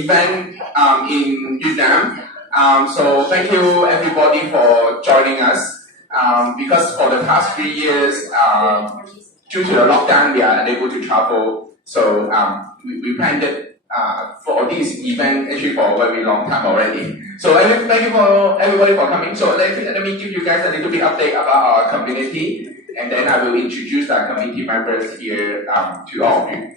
event in Vietnam. So thank you everybody for joining us. Because for the past 3 years, due to the lockdown, we are unable to travel. So we planned it for this event actually for a very long time already. So thank you for everybody for coming. So let me give you guys a little bit update about our community, and then I will introduce our community members here to all of you.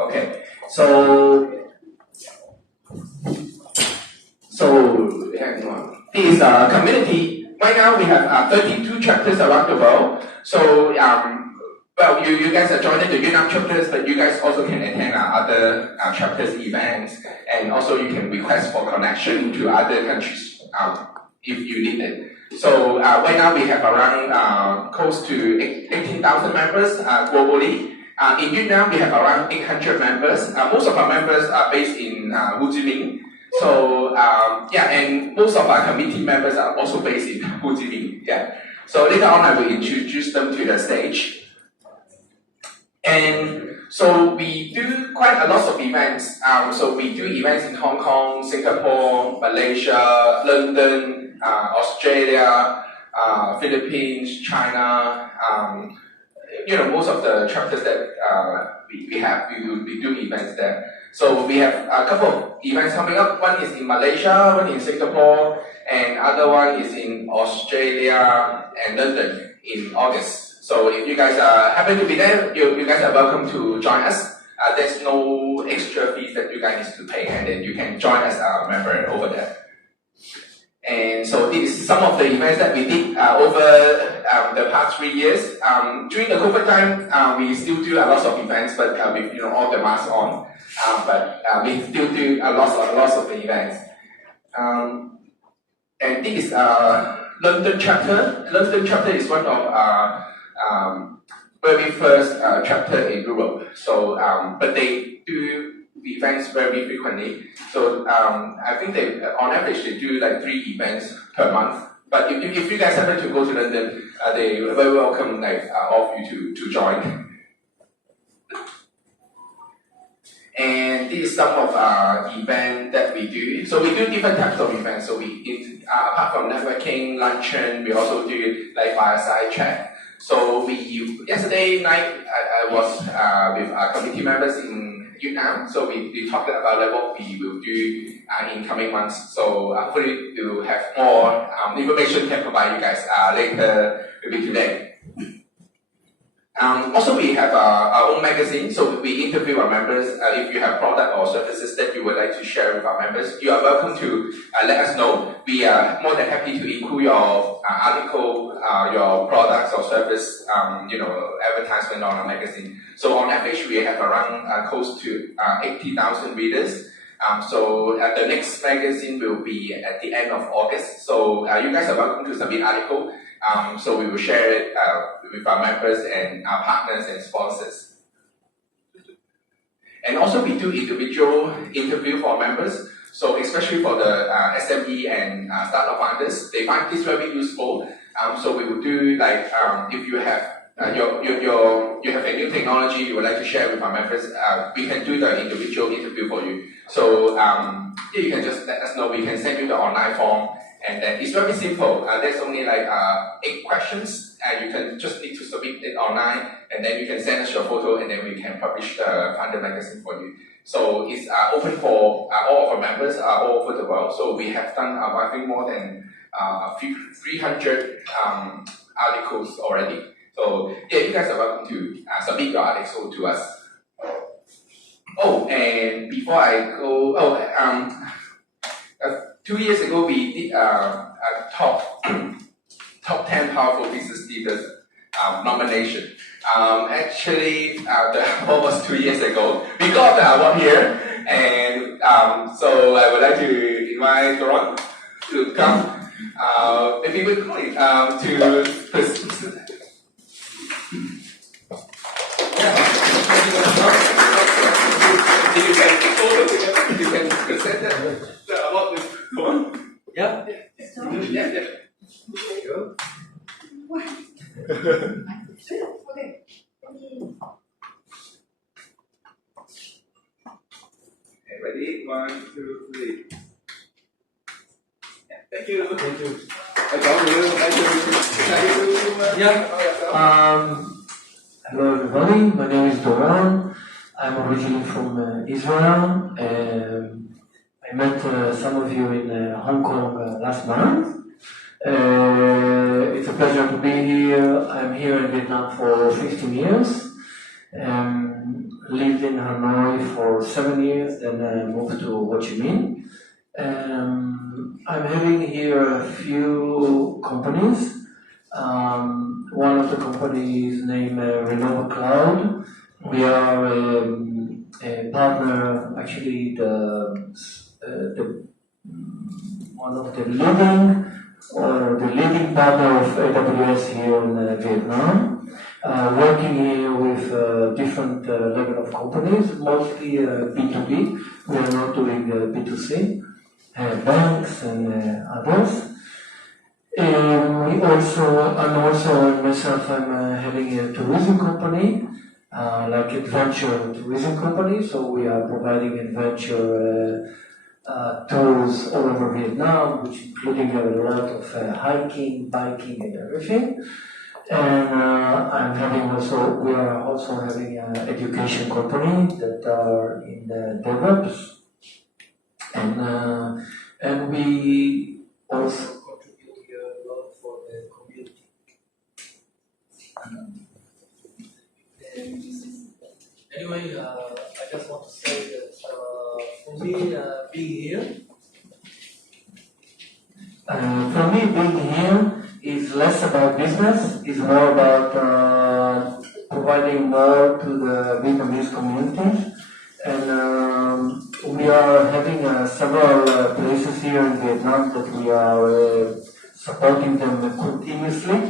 Okay, so this community. Right now we have 32 chapters around the world. So well, you guys are joining the Vietnam chapters, but you guys also can attend other chapters events, and also you can request for connection to other countries if you need it. So right now we have around close to 18,000 members globally. In Vietnam we have around 800 members. Most of our members are based in Hcm. So yeah, and most of our committee members are also based in Hcm. Yeah. So later on I will introduce them to the stage. And so we do quite a lot of events. So we do events in Hong Kong, Singapore, Malaysia, London, Australia, Philippines, China. You know, most of the chapters that we do events there. So we have a couple of events coming up. One is in Malaysia, one in Singapore, and other one is in Australia and London in August. So if you guys happen to be there, you guys are welcome to join us. There's no extra fees that you guys need to pay, and then you can join as a member over there. And so this is some of the events that we did over the past 3 years. During the COVID time, we still do a lot of events, but with all the masks on. But we still do a lot of the events. And this is London chapter. London chapter is one of our very first chapter in Europe. So, but they do events very frequently. So I think they, on average, they do like 3 events per month. But if you guys happen to go to London, they very welcome all of you to join. And this is some of our events that we do. So we do different types of events. So apart from networking, luncheon, we also do like fireside chat. So yesterday night I was with our committee members in Vietnam. So we talked about what we will do in coming months. So hopefully we will have more information can provide you guys later, maybe today. Also, we have our own magazine, so we interview our members. If you have product or services that you would like to share with our members, you are welcome to let us know. We are more than happy to include your article, your products or service, advertisement on our magazine. So on average, we have around close to 80,000 readers. So the next magazine will be at the end of August. So you guys are welcome to submit article. So we will share it with our members and our partners and sponsors. And also we do individual interview for members. So especially for the SME and startup founders, they find this very useful. So we will do like if you have you have a new technology you would like to share with our members, we can do the individual interview for you. So you can just let us know. We can send you the online form. And then it's very simple. There's only like 8 questions, and you can just need to submit it online, and then you can send us your photo, and then we can publish the Founder magazine for you. So it's open for all of our members all over the world. So we have done, I think, more than 300 articles already. So yeah, you guys are welcome to submit your article to us. Oh, and before I go, 2 years ago, we did a top 10 powerful business leaders nomination. Actually, the award was 2 years ago. We got the award here, and so I would like to invite Doron to come. Maybe we call it you can present the award with Doron. Yeah. Yeah. There you go. Okay. ready? 1, 2, 3. Yeah, thank you. Thank you. Hello everybody, my name is Doron. I'm originally from Israel. I met some of you in Hong Kong last month. It's a pleasure to be here. I'm here in Vietnam for 15 years. Lived in Hanoi for 7 years, then moved to Ho Chi Minh. I'm having here a few companies. One of the companies named Renova Cloud. We are a partner, actually one of the leading partner of AWS here in Vietnam. Working here with different level of companies, mostly B2B. We are not doing B2C, banks and others. Myself, I'm having a tourism company, like adventure tourism company. So we are providing adventure tours all over Vietnam, which including a lot of hiking, biking, and everything. And we are also having an education company that are in the DevOps, and we also contribute here a lot for the community. Anyway, I just want to say that for me, being here is less about business, is more about providing more to the Vietnamese community. And we are having several places here in Vietnam that we are supporting them continuously.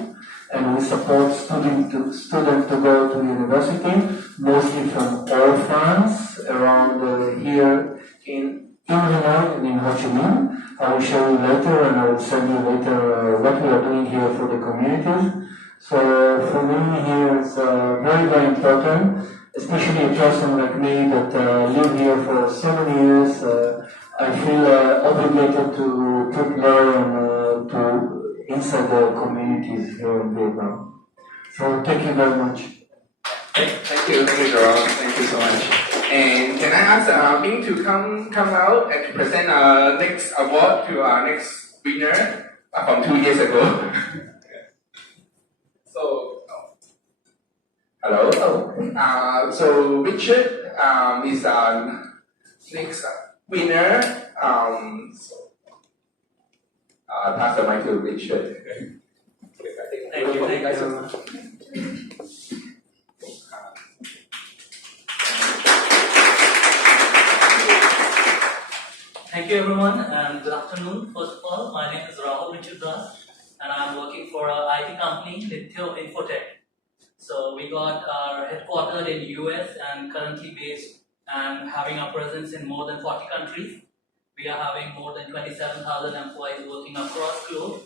And we support students to go to university, mostly from all France, around here in Hanoi and in Ho Chi Minh. I will show you later, and I will send you later what we are doing here for the communities. So for me here it's very, very important, especially a person like me that lived here for so many years. I feel obligated to put more to inside the communities here in Vietnam. So thank you very much. Thank you, Doron. Thank you so much. And can I ask Minh to come out and to present our next award to our next winner from 2 years ago? So, hello. So Richard is our next winner. I'll pass the mic to Richard. Thank you very much. Thank you everyone and good afternoon. First of all, my name is Rahul Richard and I'm working for an IT company, LUNCHEON Infotech. So we got our headquartered in US and currently based and having our presence in more than 40 countries. We are having more than 27,000 employees working across globe.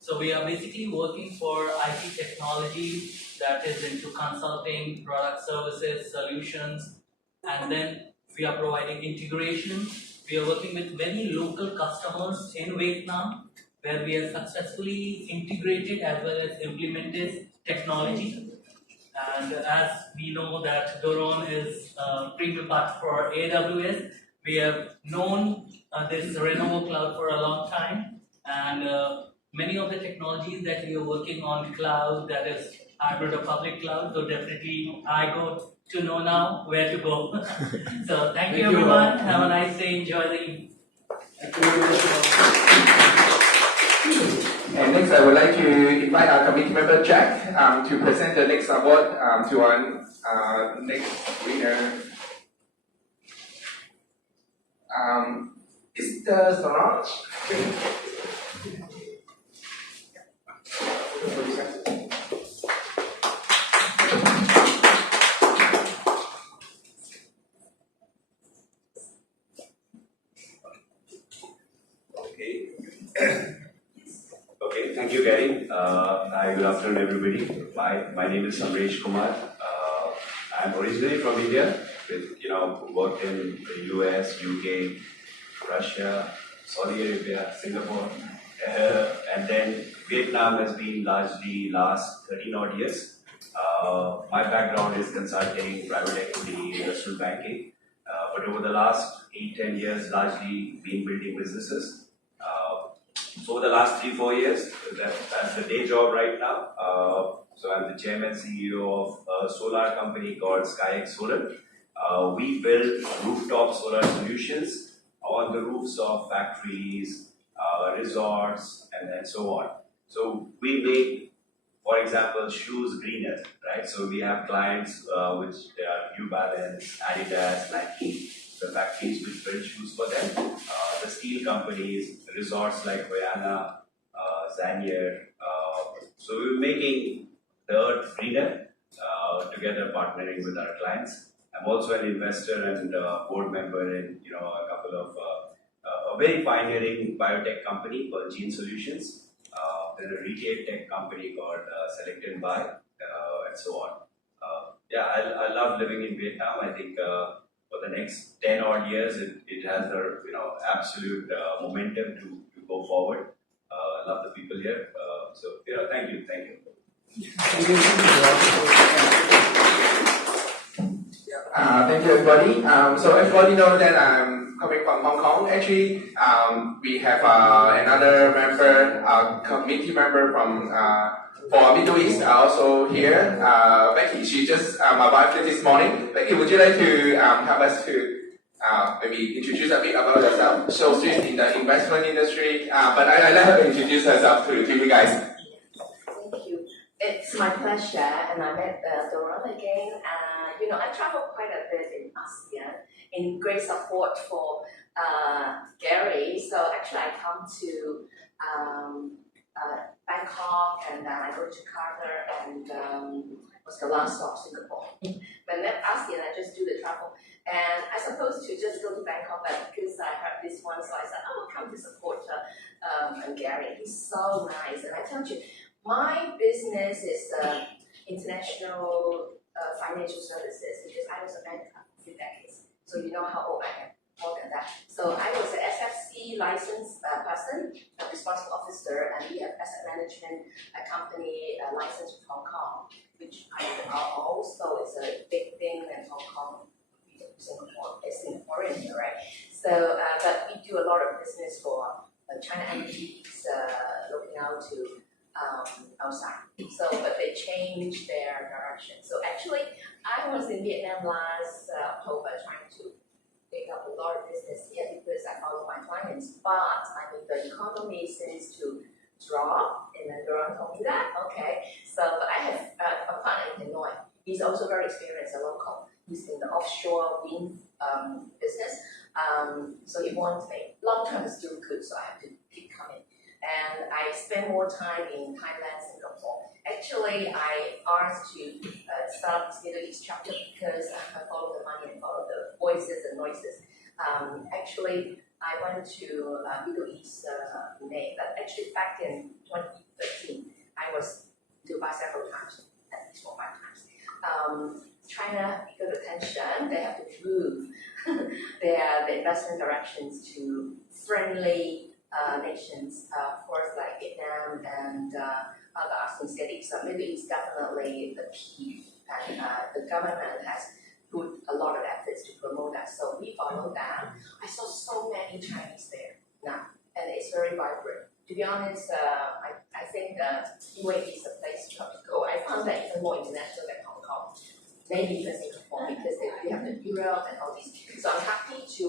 So we are basically working for IT technology that is into consulting, product services, solutions, and then we are providing integration. We are working with many local customers in Vietnam where we have successfully integrated as well as implemented technology. And as we know that Doron is a premium partner for AWS, we have known this Renova Cloud for a long time, and many of the technologies that we are working on cloud, that is hybrid or public cloud, so definitely I got to know now where to go. So thank you everyone, have a nice day, enjoy the evening. And next I would like to invite our committee member Jack to present the next award to our next winner. Is the Solange? Okay, thank you, Gary. Hi, good afternoon, everybody. My name is Samresh Kumar. I'm originally from India, with, worked in the US, UK, Russia, Saudi Arabia, Singapore, and then Vietnam has been largely last 13 odd years. My background is consulting, private equity, investment banking, but over the last 8-10 years, largely been building businesses. So over the last 3-4 years, that's the day job right now. So I'm the chairman CEO of a solar company called SHIAC Solar. We build rooftop solar solutions on the roofs of factories, resorts, and so on. So we make, for example, shoes greener, right? So we have clients which they are New Balance, Adidas, Nike, the factories which build shoes for them. The steel companies, resorts like Aetna, Zanier. So we're making the earth greener together, partnering with our clients. I'm also an investor and board member in a couple of a very pioneering biotech company called Gene Solutions. There's a retail tech company called Select and Buy, and so on. I love living in Vietnam. I think for the next 10 odd years, it has the absolute momentum to go forward. I love the people here. Thank you. Thank you, everybody. So everybody knows that I'm coming from Hong Kong. Actually, we have another member, committee member from for Middle East also here. Becky, she just arrived this morning. Becky, would you like to help us to maybe introduce a bit about yourself? So she's in the investment industry, but I let her introduce herself to you guys. Thank you. It's my pleasure, and I met Doron again. I travel quite a bit in ASEAN in great support for Gary. So actually, I come to Bangkok, and then I go to Jakarta, and was the last stop Singapore. When I met ASEAN, I just do the travel, and I supposed to just go to Bangkok, but because I heard this one, so I said, "Oh, come to support Gary. He's so nice." And I tell you, my business is international financial services, because I was a banker for 3 decades. So you know how old I am, more than that. So I was an SFC licensed person, a responsible officer, and we have asset management company licensed in Hong Kong, which I am also is a big thing in Hong Kong. Singapore, it's Singaporean here, right? So, but we do a lot of business for China entities looking out to outside. So, but they changed their direction. So actually, I was in Vietnam last October trying to pick up a lot of business here because I follow my clients. But I mean, the economy seems to drop, and then Doron told me that. Okay, so but I have a partner in Hanoi. He's also very experienced, a local. He's in the offshore wind business. So he wants me. Long term is still good, so I have to keep coming. And I spend more time in Thailand, Singapore. Actually, I asked to start this Middle East chapter because I follow the money and follow the voices and noises. Actually, I went to Middle East in May, but actually back in 2013, I was to Dubai several times, at least 4 or 5 times. China, because of tension, they have to move their investment directions to friendly nations, of course, like Vietnam and other ASEAN cities. So Middle East definitely the key, and the government has put a lot of efforts to promote that. So we follow that. I saw so many Chinese there now, and it's very vibrant. To be honest, I think UAE is the place to go. I found that even more international than Hong Kong. Maybe even Singapore, because they have the Europe and all these. So I'm happy to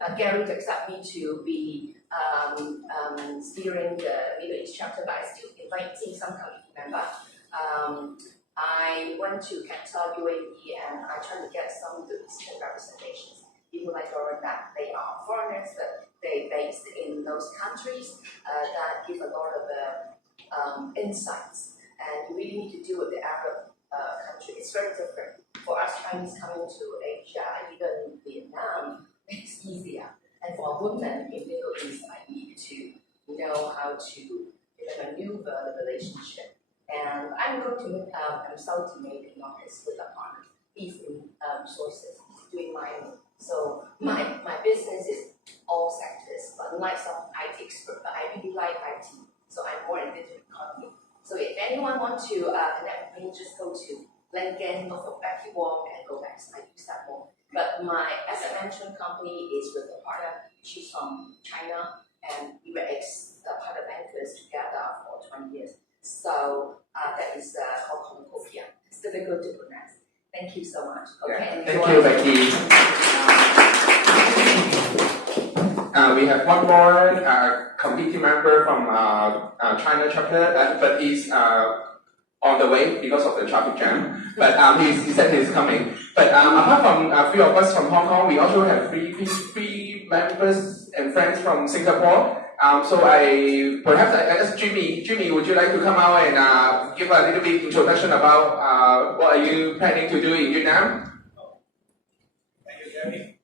have Gary to accept me to be steering the Middle East chapter, but I still inviting some committee member. I went to Counsel UAE and I tried to get some Middle Eastern representations. People like Doron, that they are foreigners, but they based in those countries that give a lot of insights. And you really need to deal with the Arab country. It's very different. For us Chinese coming to Asia, even Vietnam, it's easier. And for a woman in Middle East, I need to know how to maneuver the relationship. And I'm going to consult maybe not this with a partner. easy sources doing mining. So my business is all sectors, but lots of IT expert, but I really like IT. So I'm more in digital economy. So if anyone wants to connect with me, just go to LinkedIn, look for Becky Wong, and go back. I use that more. But my asset management company is with a partner. She's from China, and we were partner bankers together for 20 years. So that is called Cornucopia. It's difficult to pronounce. Thank you so much. Okay. Thank you, Becky. We have one more committee member from China chapter, but he's on the way because of the traffic jam. But he said he's coming. But apart from a few of us from Hong Kong, we also have three members and friends from Singapore. So I ask Jimmy, would you like to come out and give a little bit introduction about what are you planning to do in Vietnam? Thank you, Jeremy.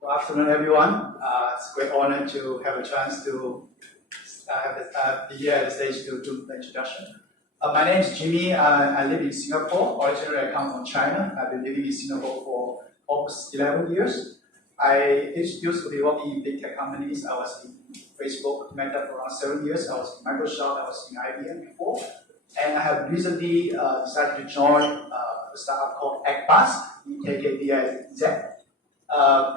Good afternoon, everyone. It's a great honor to have a chance to be here at the stage to do the introduction. My name is Jimmy. I live in Singapore. Originally, I come from China. I've been living in Singapore for almost 11 years. I used to be working in big tech companies. I was in Facebook, Meta for around 7 years. I was in Microsoft. I was in IBM before. And I have recently decided to join a startup called ACSI, EKKBIZ.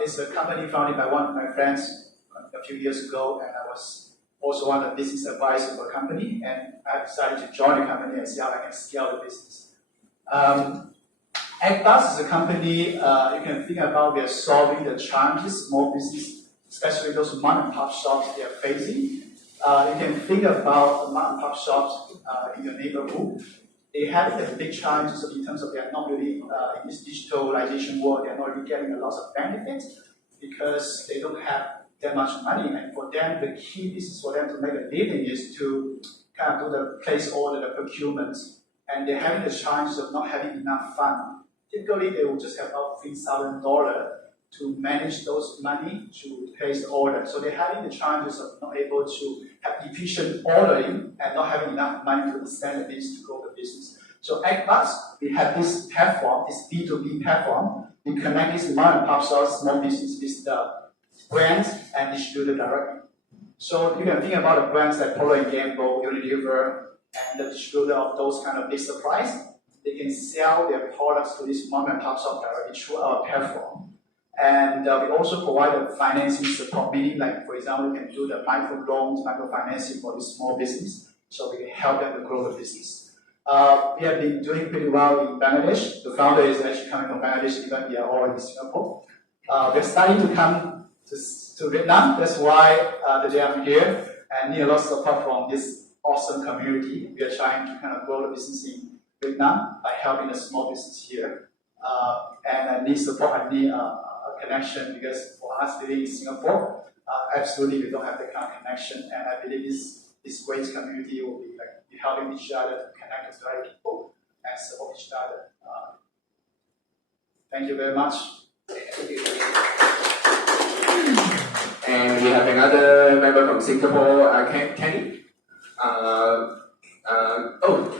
It's a company founded by one of my friends a few years ago, and I was also one of the business advisors for the company, and I decided to join the company and see how I can scale the business. ACSI is a company you can think about. We are solving the challenges small business, especially those mom and pop shops, they are facing. You can think about the mom and pop shops in your neighborhood. They have the big challenges in terms of they are not really in this digitalization world. They are not really getting a lot of benefits because they don't have that much money. And for them, the key business for them to make a living is to kind of do the place order, the procurement. And they're having the challenges of not having enough fund. Typically, they will just have about $3,000 to manage those money to place the order. So they're having the challenges of not able to have efficient ordering and not having enough money to extend the business to grow the business. So at ACSI, we have this platform, this B2B platform. We connect this mom and pop shops, small business with the brands and distributor directly. So you can think about the brands like Polo & Gamble, Unilever, and the distributor of those kind of big supplies. They can sell their products to this mom and pop shop directly through our platform. And we also provide a financing support, meaning like, for example, we can do the micro loans, microfinancing for this small business, so we can help them to grow the business. We have been doing pretty well in Bangladesh. The founder is actually coming from Bangladesh, even we are all in Singapore. We're starting to come to Vietnam. That's why today I'm here and need a lot of support from this awesome community. We are trying to kind of grow the business in Vietnam by helping the small business here. And I need support, I need a connection, because for us living in Singapore, absolutely we don't have that kind of connection, and I believe this great community will be like helping each other to connect with the right people and support each other. Thank you very much. And we have another member from Singapore, Kenny.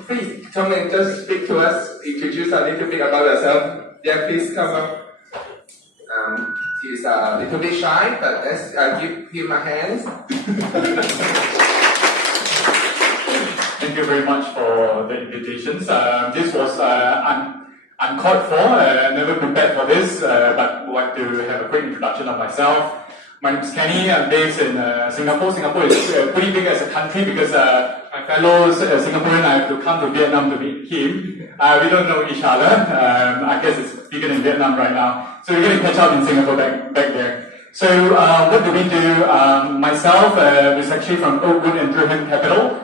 Please come and just speak to us, introduce a little bit about yourself. Yeah, please come up. He's a little bit shy, but let's give him a hand. Thank you very much for the invitations. This was uncalled for, never prepared for this, but would like to have a quick introduction of myself. My name is Kenny. I'm based in Singapore. Singapore is pretty big as a country because my fellow Singaporean, I have to come to Vietnam to meet him. We don't know each other. I guess it's bigger than Vietnam right now. So we're going to catch up in Singapore back there. So what do we do? Myself is actually from Oakwood and Durham Capital.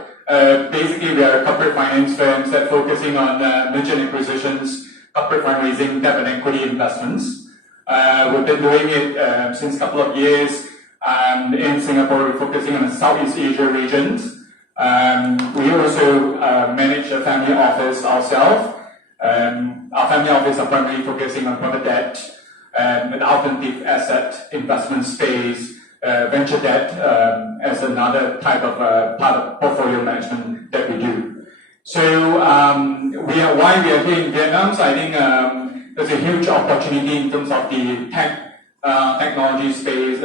Basically, we are a corporate finance firm that focusing on merger and acquisitions, corporate fundraising, debt and equity investments. We've been doing it since a couple of years. In Singapore, we're focusing on the Southeast Asia regions. We also manage a family office ourselves. Our family office are primarily focusing on private debt, an alternative asset investment space, venture debt as another type of part of portfolio management that we do. So why we are here in Vietnam. So I think there's a huge opportunity in terms of the technology space,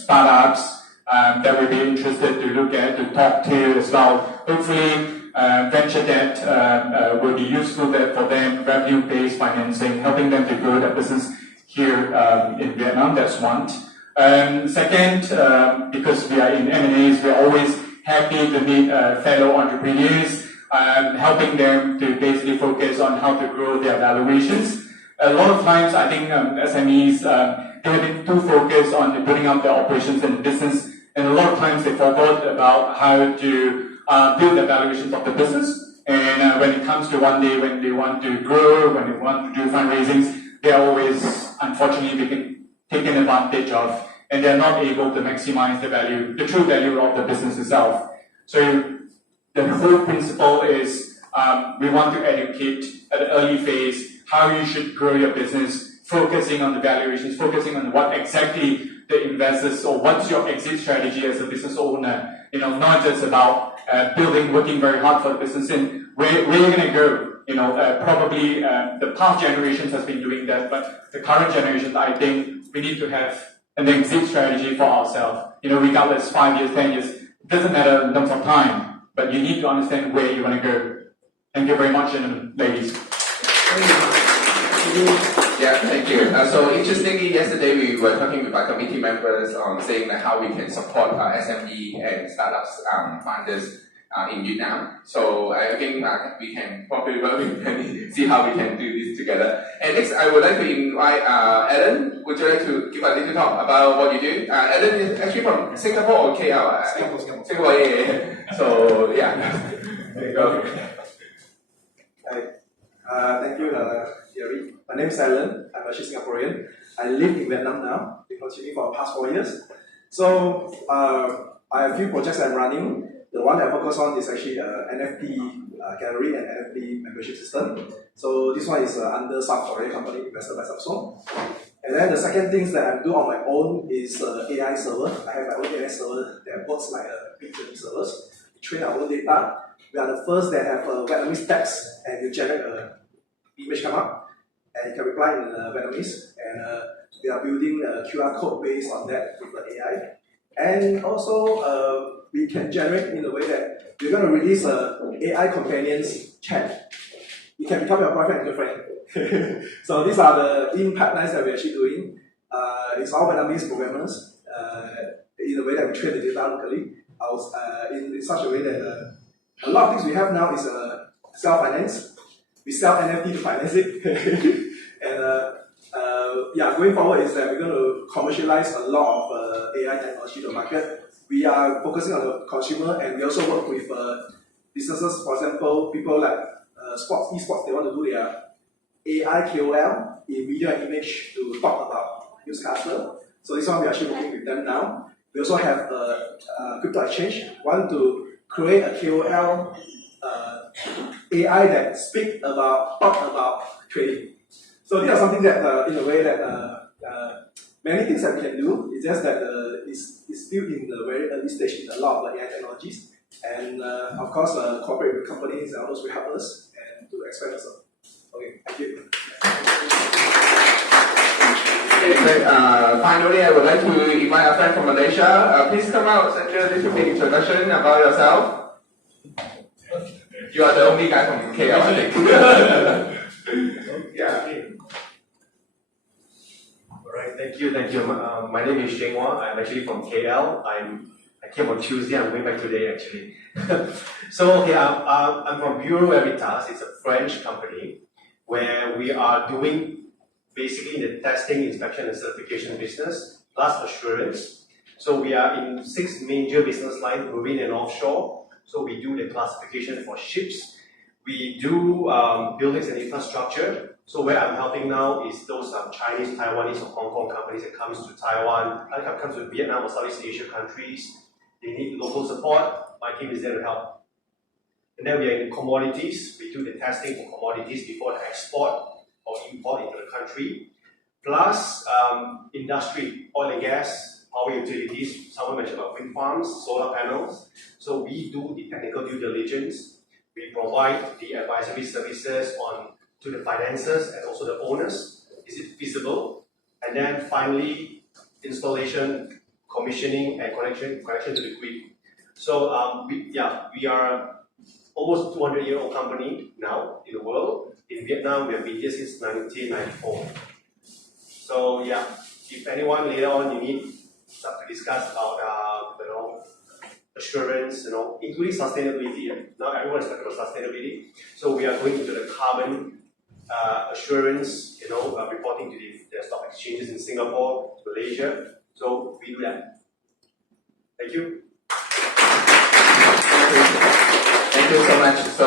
startups that we'll be interested to look at, to talk to as well. Hopefully, venture debt will be useful there for them, revenue-based financing, helping them to grow their business here in Vietnam. That's one. Second, because we are in M&As, we're always happy to meet fellow entrepreneurs, helping them to basically focus on how to grow their valuations. A lot of times, I think SMEs, they have been too focused on building up their operations and business, and a lot of times they forgot about how to build the valuations of the business. And when it comes to one day when they want to grow, when they want to do fundraisings, they are always, unfortunately, being taken advantage of, and they're not able to maximize the value, the true value of the business itself. So the whole principle is we want to educate at an early phase how you should grow your business, focusing on the valuations, focusing on what exactly the investors, or what's your exit strategy as a business owner. Not just about working very hard for the business, and where you're going to go. Probably the past generations has been doing that, but the current generations, I think we need to have an exit strategy for ourselves. Regardless, 5 years, 10 years, it doesn't matter in terms of time, but you need to understand where you want to go. Thank you very much, ladies. Yeah, thank you. So interestingly, yesterday we were talking with our committee members on saying that how we can support SME and startups founders in Vietnam. So I think we can probably work with and see how we can do this together. And next, I would like to invite Alan. Would you like to give a little talk about what you do? Alan is actually from Singapore or KL? Singapore, yeah. So yeah, there you go. Hi. Thank you, Gary. My name is Alan. I'm actually Singaporean. I live in Vietnam now. Been continuing for the past 4 years. So I have a few projects I'm running. The one I focus on is actually NFT gallery and NFT membership system. So this one is under South Korea company invested by Samsung. And then the second things that I do on my own is AI server. I have my own AI server that works like big learning servers. We train our own data. We are the first that have Vietnamese text, and you generate an image come up, and you can reply in Vietnamese. And we are building a QR code based on that with the AI. And also, we can generate in a way that we're going to release an AI companions chat. It can become your boyfriend and girlfriend. So these are the in-pipelines that we're actually doing. It's all Vietnamese programmers in a way that we train the data locally. In such a way that a lot of things we have now is self-finance. We sell NFT to finance it. And going forward is that we're going to commercialize a lot of AI technology to the market. We are focusing on the consumer, and we also work with businesses. For example, people like esports, they want to do their AI KOL in video and image to talk about newscaster. So this one we're actually working with them now. We also have a crypto exchange. We want to create a KOL AI that talk about trading. So these are something that, in a way that many things that we can do. It's just that it's still in the very early stage in a lot of AI technologies. And of course, cooperate with companies and others will help us and to expand us. Okay, thank you. Okay, finally, I would like to invite a friend from Malaysia. Please come out and do a little bit introduction about yourself. You are the only guy from KL, I think. Yeah. Alright, thank you. My name is Yeung. I'm actually from KL. I came on Tuesday. I'm going back today actually. So okay, I'm from BWID. It's a French company where we are doing basically the testing, inspection, and certification business plus assurance. So we are in 6 major business lines, marine and offshore. So we do the classification for ships. We do buildings and infrastructure. So where I'm helping now is those Chinese, Taiwanese, or Hong Kong companies that comes to Taiwan, comes to Vietnam or Southeast Asia countries. They need local support. My team is there to help. And then we are in commodities. We do the testing for commodities before the export or import into the country. Plus industry, oil and gas, power utilities. Someone mentioned about wind farms, solar panels. So we do the technical due diligence. We provide the advisory services on to the financiers and also the owners. Is it feasible? And then finally, installation, commissioning, and connection to the grid. So we are almost 200-year-old company now in the world. In Vietnam, we have been here since 1994. So yeah, if anyone later on you need stuff to discuss about assurance, including sustainability. Now everyone is talking about sustainability. So we are going into the carbon assurance, reporting to the stock exchanges in Singapore, Malaysia. So we do that. Thank you. Thank you so much. So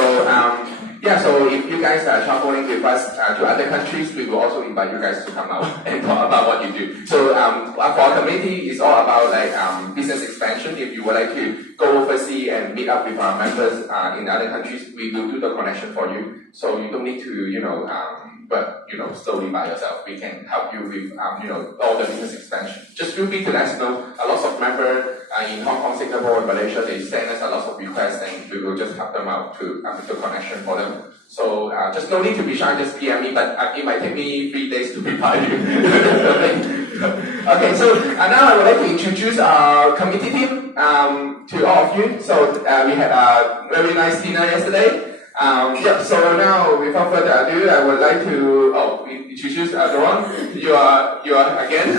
so if you guys are traveling with us to other countries, we will also invite you guys to come out and talk about what you do. So for our community, it's all about business expansion. If you would like to go overseas and meet up with our members in other countries, we will do the connection for you. So you don't need to slowly by yourself. We can help you with all the business expansion. Just feel free to let us know. A lot of members in Hong Kong, Singapore, and Malaysia, they send us a lot of requests, and we will just help them out to the connection for them. So just no need to be shy, just PM me, but it might take me 3 days to reply you. Okay, so now I would like to introduce our committee team to all of you. So we had a very nice dinner yesterday. So now without further ado, I would like to introduce Doron. You are again.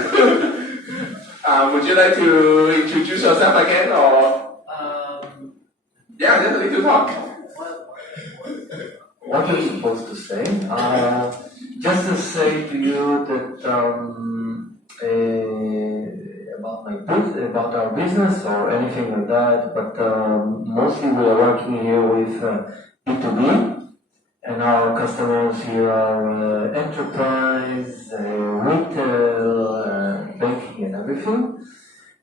Would you like to introduce yourself again, or? Yeah, definitely to talk. What are you supposed to say? Just to say to you that about our business or anything like that, but mostly we are working here with B2B, and our customers here are enterprise, retail, banking, and everything.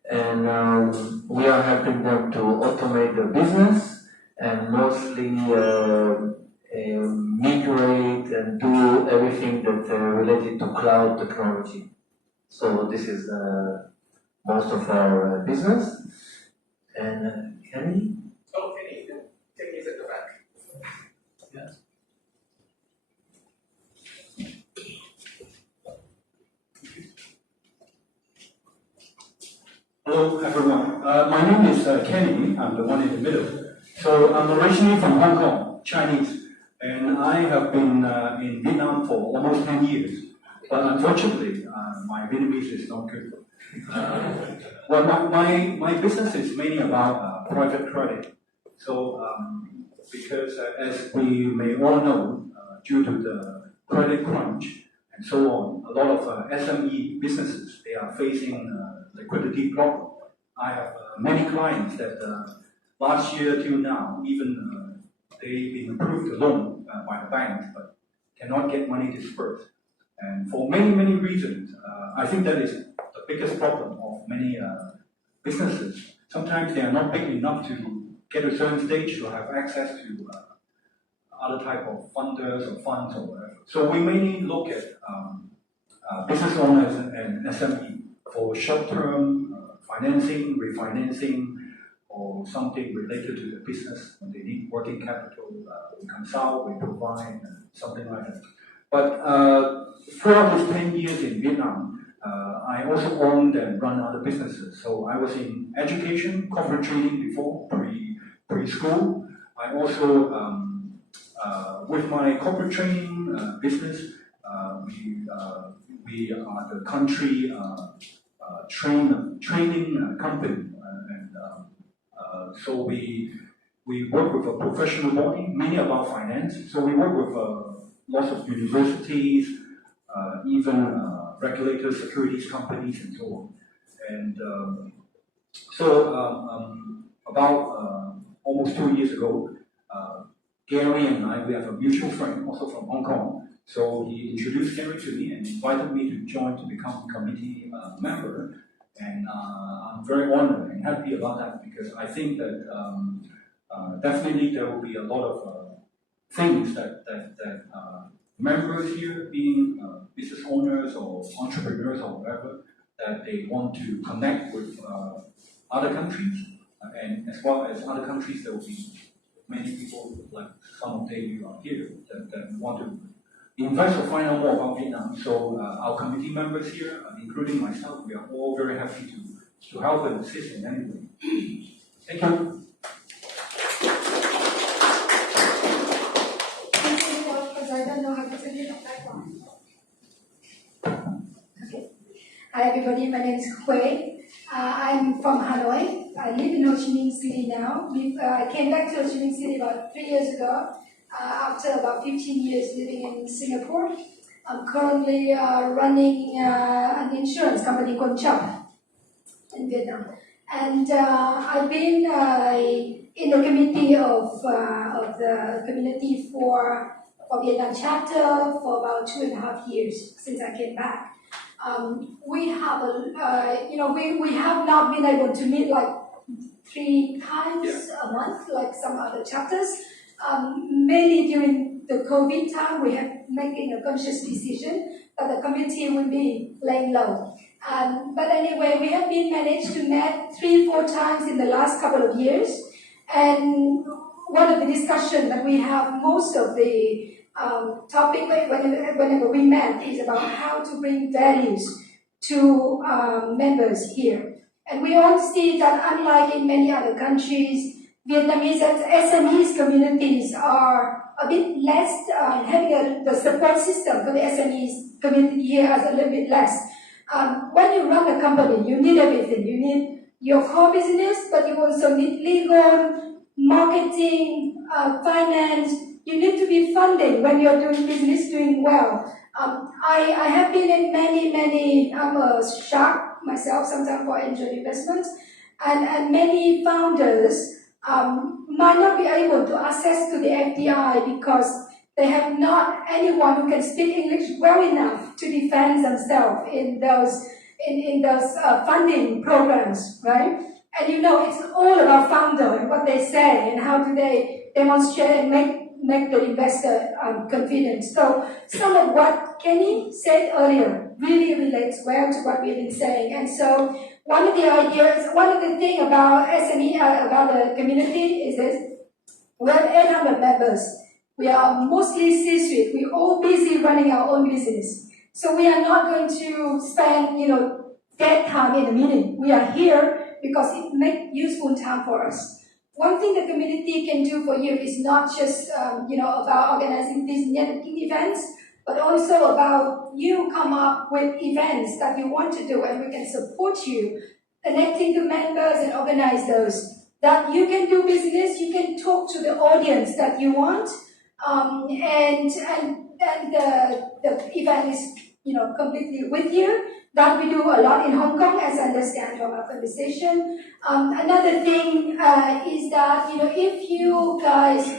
And we are helping them to automate their business and mostly migrate and do everything that related to cloud technology. So this is most of our business. And Kenny? Oh, Kenny is at the back. Yes. Hello everyone. My name is Kenny. I'm the one in the middle. So I'm originally from Hong Kong, Chinese, and I have been in Vietnam for almost 10 years. But unfortunately, my Vietnamese is not good. Well, my business is mainly about private credit. So because as we may all know, due to the credit crunch and so on, a lot of SME businesses, they are facing liquidity problem. I have many clients that last year till now, even they've been approved a loan by the bank, but cannot get money dispersed. And for many reasons, I think that is the biggest problem of many businesses. Sometimes they are not big enough to get a certain stage to have access to other type of funders or funds or whatever. So we mainly look at business owners and SME for short-term financing, refinancing, or something related to the business when they need working capital. We consult, we provide, something like that. But throughout these 10 years in Vietnam, I also owned and run other businesses. So I was in education, corporate training before, preschool. I also, with my corporate training business, we are the country training company, and so we work with a professional body, mainly about finance. So we work with lots of universities, even regulators, securities companies, and so on. And about almost 2 years ago, Gary and I, we have a mutual friend, also from Hong Kong. So he introduced Gary to me and invited me to join to become a committee member. And I'm very honored and happy about that, because I think that definitely there will be a lot of things that members here, being business owners or entrepreneurs or whatever, that they want to connect with other countries, and as well as other countries, there will be many people, like some of you are here, that want to invest or find out more about Vietnam. So our committee members here, including myself, we are all very happy to help and assist in any way. Thank you. Because I don't know how to say it background. Okay. Hi everybody, my name is Hui. I'm from Hanoi. I live in Ho Chi Minh City now. I came back to Ho Chi Minh City about 3 years ago after about 15 years living in Singapore. I'm currently running an insurance company called Chiang in Vietnam. And I've been in the committee of the community for Vietnam chapter for about 2.5 years since I came back. We have we have not been able to meet like 3 times a month like some other chapters. Mainly during the COVID time, we have making a conscious decision that the committee will be laying low. But anyway, we have been managed to meet 3-4 times in the last couple of years. And one of the discussions that we have, most of the topic whenever we met is about how to bring values to members here. And we all see that unlike in many other countries, Vietnamese and SMEs communities are a bit less, having the support system for the SMEs community here is a little bit less. When you run a company, you need everything. You need your core business, but you also need legal, marketing, finance. You need to be funding when you're doing business, doing well. I have been in many, I'm a SHIAC myself, sometimes for angel investments, and many founders might not be able to access to the FDI because they have not anyone who can speak English well enough to defend themselves in those funding programs, right? And it's all about founder and what they say and how do they demonstrate and make the investor confident. So some of what Kenny said earlier really relates well to what we've been saying. And so one of the things about SME, about the community is this: we have 800 members. We are mostly C-suite. We're all busy running our own business. So we are not going to spend, dead time in a meeting. We are here because it makes useful time for us. One thing the community can do for you is not just, about organizing these networking events, but also about you come up with events that you want to do and we can support you, connecting to members and organize those. That you can do business, you can talk to the audience that you want, and the event is, completely with you. That we do a lot in Hong Kong, as I understand from our conversation. Another thing is that, if you guys,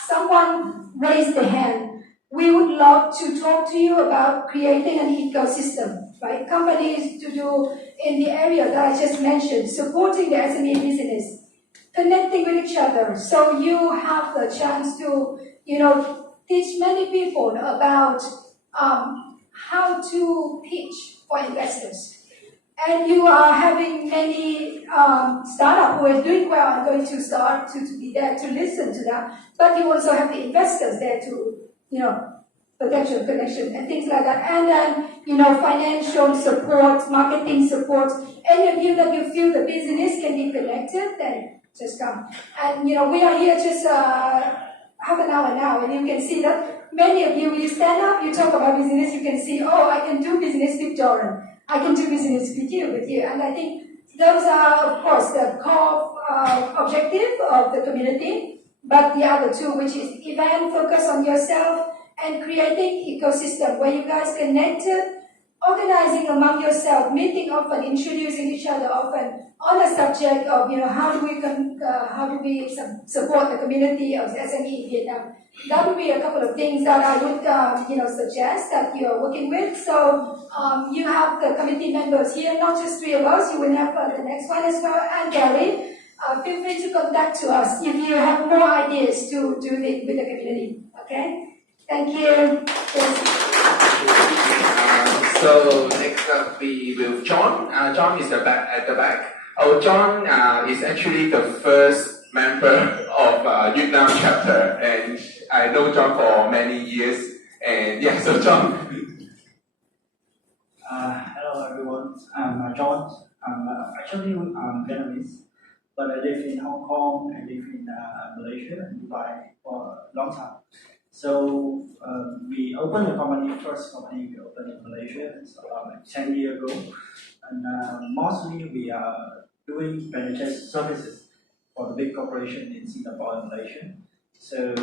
someone raised their hand, we would love to talk to you about creating an ecosystem, right? Companies to do in the area that I just mentioned, supporting the SME business, connecting with each other. So you have the chance to, teach many people about how to pitch for investors. And you are having many startups who are doing well and going to start to be there to listen to that. But you also have the investors there to, potential connection and things like that. And then, financial support, marketing support. Any of you that you feel the business can be connected, then just come. And, we are here just half an hour now, and you can see that many of you, when you stand up, you talk about business, you can see, I can do business with Doran. I can do business with you. And I think those are, of course, the core objective of the community. But the other two, which is event, focus on yourself, and creating ecosystem where you guys connected, organizing among yourself, meeting often, introducing each other often on the subject of, how do we support the community of SME in Vietnam. That would be a couple of things that I would, suggest that you are working with. So you have the committee members here, not just 3 of us. You will have the next one as well, and Gary. Feel free to contact to us if you have more ideas to do with the community. Okay. Thank you. So next up we will John. John is at the back. John is actually the first member of Vietnam chapter, and I know John for many years. And yeah, so John. Hello everyone, I'm John. I'm actually Vietnamese, but I live in Hong Kong, I live in Malaysia and Dubai for a long time. So we opened the company, first company we opened in Malaysia, it's about like 10 years ago. And mostly we are doing penetration services for the big corporation in Singapore and Malaysia. So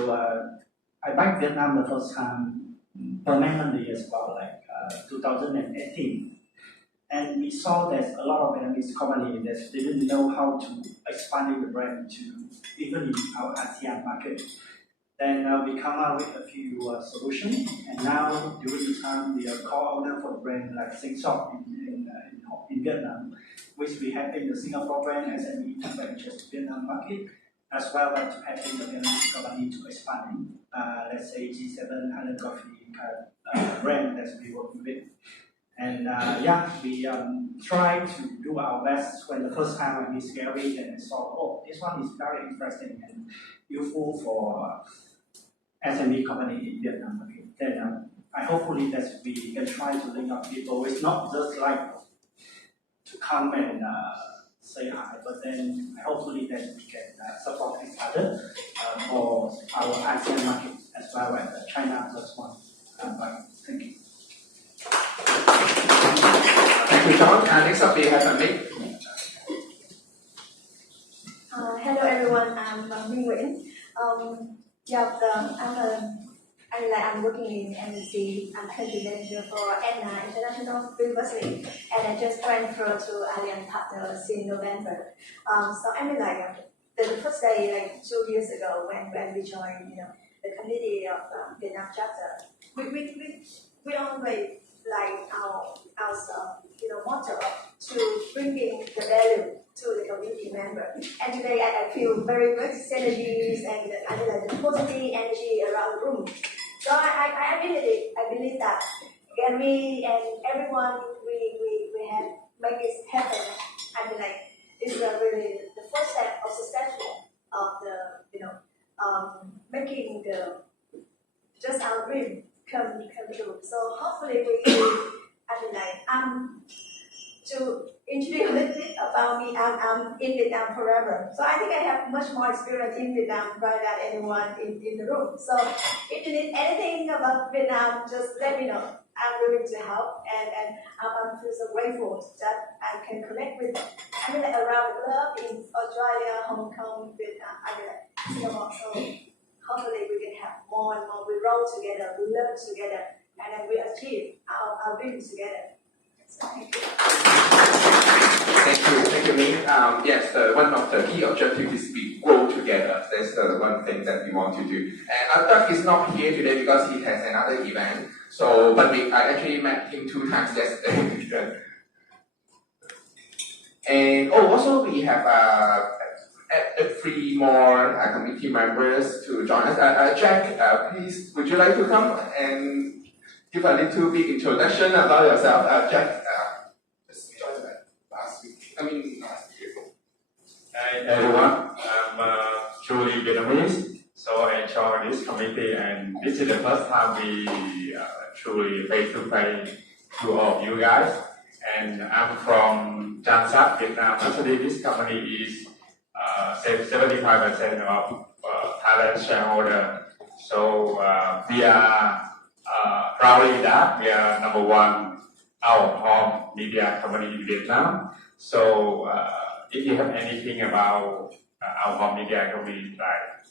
I back Vietnam the first time permanently as well, like 2018. And we saw that a lot of Vietnamese companies that didn't know how to expand the brand to even in our ASEAN market. Then we come out with a few solutions, and now during the time we are co-owner for the brand like SingShop in Vietnam, which we have in the Singapore brand SME to penetrate the Vietnam market, as well as helping the Vietnamese company to expand, let's say G7 Highland Coffee brand that we work with. And yeah, we try to do our best. When the first time I meet Gary and I saw, oh, this one is very interesting and useful for SME company in Vietnam. Okay. Then I hopefully that we can try to link up people. It's not just like to come and say hi, but then hopefully that we can support each other for our ASEAN market as well as China plus one. Thank you. Thank you, John. Next up, we have Minh. Hello, everyone. I'm Nguyen. I'm working in MEC. I'm country manager for Aetna International University, and I just transferred to Allianz Partners in November. So the first day, like 2 years ago, when we joined, the committee of Vietnam chapter, we always like our motto to bringing the value to the community member. And today I feel very good synergies and the positive energy around the room. So I believe that Gary and everyone we have make it happen. This is really the first step of successful of the making the just our dream come true. So hopefully to introduce a little bit about me, I'm in Vietnam forever. So I think I have much more experience in Vietnam rather than anyone in the room. So if you need anything about Vietnam, just let me know. I'm willing to help, and I'm feel so grateful that I can connect with around the globe in Australia, Hong Kong, Vietnam, Singapore. So hopefully we can have more and more. We roll together, we learn together, and then we achieve our dreams together. So thank you. Thank you, Minh. Yes, one of the key objectives is we grow together. That's the one thing that we want to do. And Doug is not here today because he has another event. So, but I actually met him 2 times yesterday. And also we have added 3 more committee members to join us. Jack, please, would you like to come and give a little bit introduction about yourself? Jack, just joined last week. Last year. Hi everyone, I'm truly Vietnamese, so I joined this committee, and this is the first time we truly face-to-face to all of you guys. And I'm from Chiang, Vietnam. Actually, this company is 75% of Thailand shareholder. So we are proudly that we are #1 out-of-home media company in Vietnam. So if you have anything about out-of-home media company, like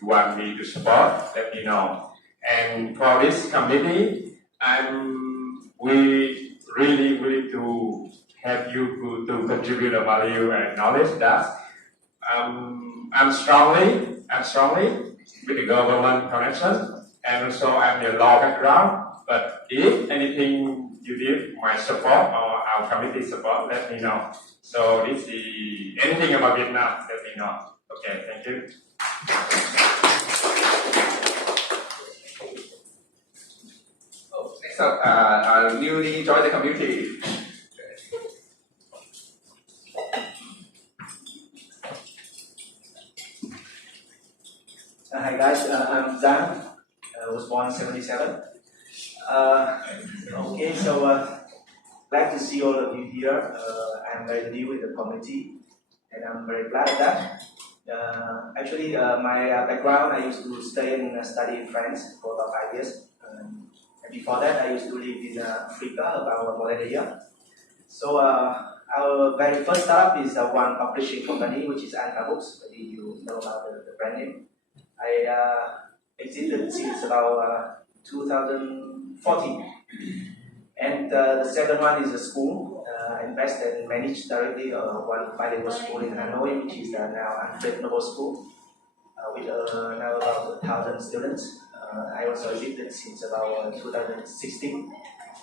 you want me to support, let me know. And for this committee, we really willing to help you to contribute the value and knowledge that I'm strongly with the government connection, and also I'm the law background. But if anything you need my support or our committee support, let me know. So this is anything about Vietnam, let me know. Okay, thank you. Next up, our newly joined the community. Hi guys, I'm Zhang. I was born in 77. Okay, so glad to see all of you here. I'm very new in the community, and I'm very glad of that. Actually, my background, I used to stay and study in France for about 5 years. And before that, I used to live in Africa about more than a year. So our very first startup is one publishing company, which is Aetna Books. Maybe you know about the brand name. I existed since about 2014. And the second one is a school. I invest and manage directly one bilingual school in Hanoi, which is now Unthreatenable School, with now about 1,000 students. I also existed since about 2016.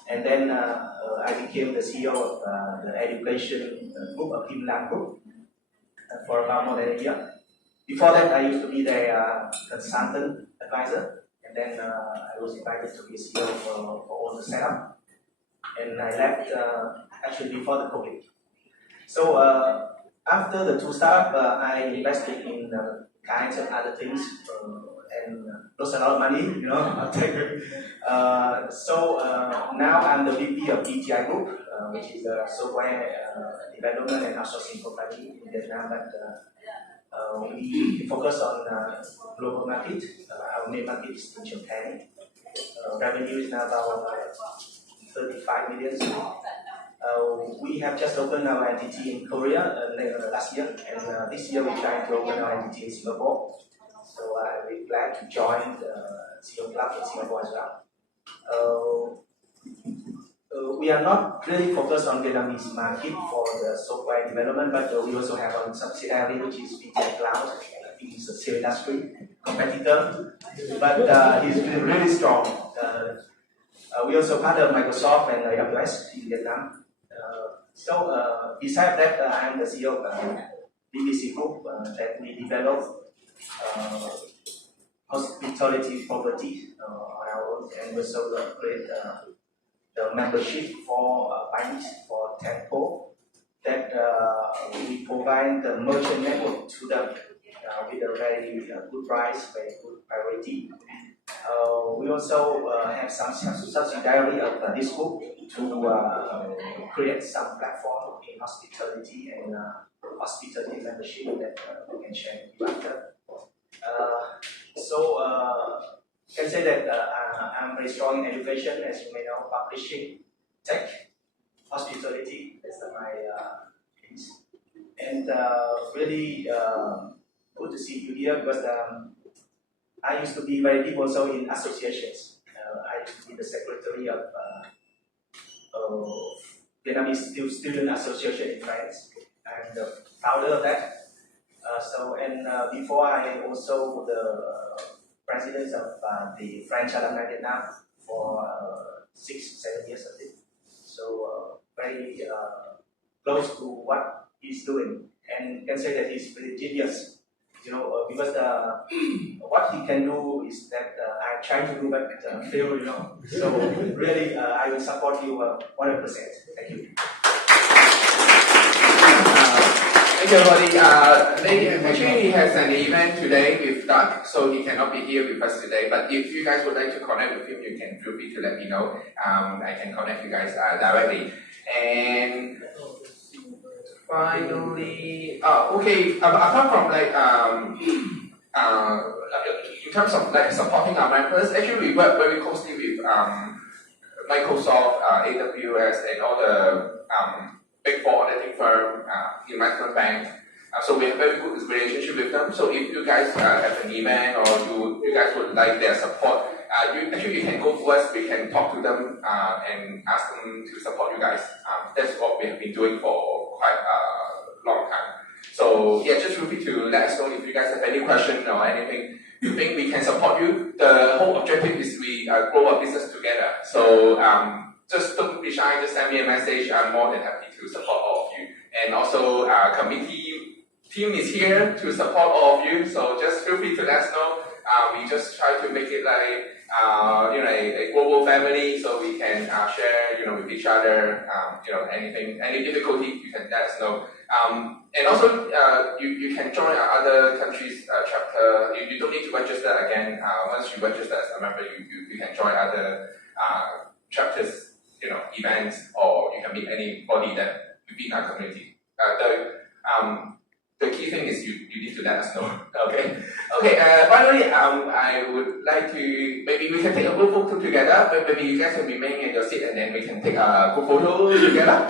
And then I became the CEO of the education group of Hcm Group for about more than a year. Before that, I used to be the consultant advisor, and then I was invited to be CEO for all the setup. And I left actually before the COVID. So after the two startups, I invested in kinds of other things and lost a lot of money, you know. So now I'm the VP of BWID Group, which is a software development and outsourcing company in Vietnam. But we focus on global market. Our main market is in Japan. Revenue is now about 35 million. We have just opened our entity in Korea last year, and this year we plan to open our entity in Singapore. So we're glad to join the CEO Club in Singapore as well. We are not really focused on Vietnamese market for the software development, but we also have a subsidiary which is BWID Cloud. I think it's a steel industry competitor, but he's really strong. We also part of Microsoft and AWS in Vietnam. So besides that, I am the CEO of BBC Group that we develop hospitality property on our own, and also create the membership for banks, for telco, that we provide the merchant network to them with a very good price, very good priority. We also have some subsidiary of this group to create some platform in hospitality and hospitality membership that we can share with you after. So can say that I'm very strong in education, as you may know, publishing, tech, hospitality. That's my things. And really good to see you here, because I used to be very deep also in associations. I used to be the secretary of Vietnamese Student Association in France. I'm the founder of that. Before I also the president of the French Alumni Vietnam for 6-7 years of it. So very close to what he's doing, and can say that he's really genius. You know, because what he can do is that I try to do, but fail. You know, so really I will support you 100%. Thank you. Thank you, everybody. Actually, he has an event today with Doug, so he cannot be here with us today. But if you guys would like to connect with him, you can feel free to let me know. I can connect you guys directly. And finally, okay. Apart from like in terms of like supporting our members, actually we work very closely with Microsoft, AWS, and all the Big Four auditing firm, investment bank. So we have very good relationship with them. So if you guys have an event or you guys would like their support, you can go to us. We can talk to them and ask them to support you guys. That's what we have been doing for quite a long time. So yeah, just feel free to let us know if you guys have any question or anything you think we can support you. The whole objective is we grow a business together. So just don't be shy, just send me a message. I'm more than happy to support all of you. And also committee team is here to support all of you. So just feel free to let us know We just try to make it like a global family, so we can share with each other. Anything, any difficulty, you can let us know. And also, you can join our other countries' chapter. You don't need to register again. Once you register as a member, you can join other chapters, events, or you can meet anybody that within our community. The key thing is you need to let us know. Okay. Finally, I would like to maybe we can take a group photo together. Maybe you guys can remain in your seat, and then we can take a group photo together.